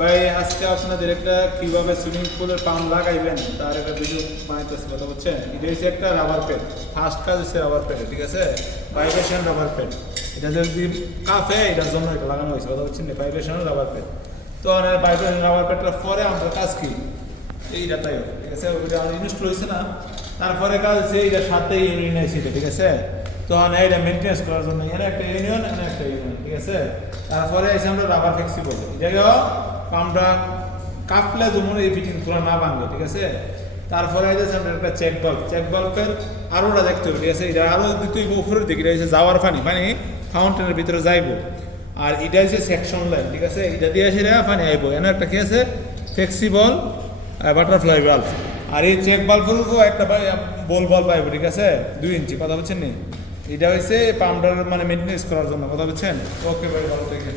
ভাই আজকে আপনাদের একটা কিভাবে সুইমিং পুলের পাম্প লাগাইবেন তার একটা ভিডিও বানাইতেছে কথা বলছেন। এটা হচ্ছে একটা রাবার প্যাড, ফার্স্ট কাজ হচ্ছে রাবার প্যাড, ঠিক আছে, ভাইব্রেশন রাবার প্যাড। এটা যদি কাফে এটার জন্য এটা লাগানো হয়েছে কথা বলছেন, ভাইব্রেশন রাবার প্যাড। তো ভাইব্রেশন রাবার প্যাডটার পরে আমরা কাজ কি এইটা তাই, ঠিক আছে, ওইটা ইনস্টল হয়েছে না, তারপরে কাজ হচ্ছে এইটার সাথে ইউনিয়ন আছে, ঠিক আছে। তো এটা মেনটেন্স করার জন্য এখানে একটা ইউনিয়ন, এখানে একটা ইউনিয়ন, ঠিক আছে। তারপরে এসে আমরা রাবার ফ্লেক্সিবল এটাকেও পাম্পটা কাপলে যেমন এই ফিটিং খোলা না ভাঙবে, ঠিক আছে। তারপরে এসে আমরা একটা চেক বাল্বের আরোটা দেখতে হবে, ঠিক আছে। এটা আরও দুই উপরের দিকে এটা হচ্ছে যাওয়ার পানি ফাউন্টেনের ভিতরে যাইব। আর এটা হচ্ছে সেকশন লাইন, ঠিক আছে, এটা দিয়ে এসে পানি আইব। এনে একটা কি আছে ফ্লেক্সিবল বাটারফ্লাই বাল্ব। আর এই চেক বাল্বেরও একটা বল বাল্ব আইব, ঠিক আছে, 2 ইঞ্চি, কথা বলছেন নি। এটা হচ্ছে পাম্পটার মেনটেন্স করার জন্য, কথা বলছেন। ওকে ভাই, ভালো থাকেন।